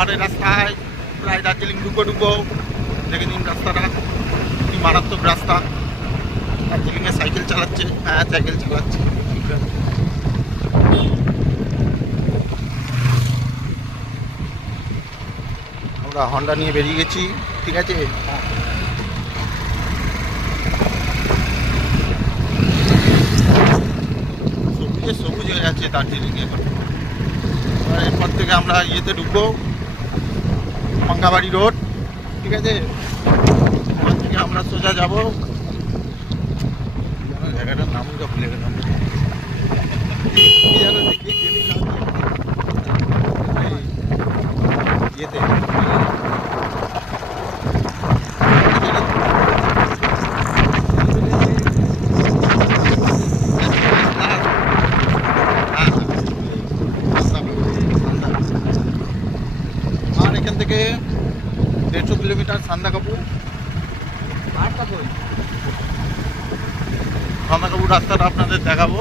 পাহাড়ের রাস্তায় প্রায় দার্জিলিং ঢুকবো। দেখে নিন রাস্তাটা কি মারাত্মক রাস্তা। দার্জিলিংয়ে সাইকেল চালাচ্ছে, হ্যাঁ সাইকেল চালাচ্ছে। আমরা হন্ডা নিয়ে বেরিয়ে গেছি, ঠিক আছে। সবুজে সবুজ হয়ে যাচ্ছে দার্জিলিং এখন। এরপর থেকে আমরা ইয়েতে ঢুকবো, পাঙ্গাবাড়ি রোড, ঠিক আছে। ওখান থেকে আমরা সোজা যাবো, জায়গাটার নামটা ভুলে গেলাম, ইয়েতে আর এখান থেকে 150 কিলোমিটার সান্দাকাপু রাস্তাটা আপনাদের দেখাবো।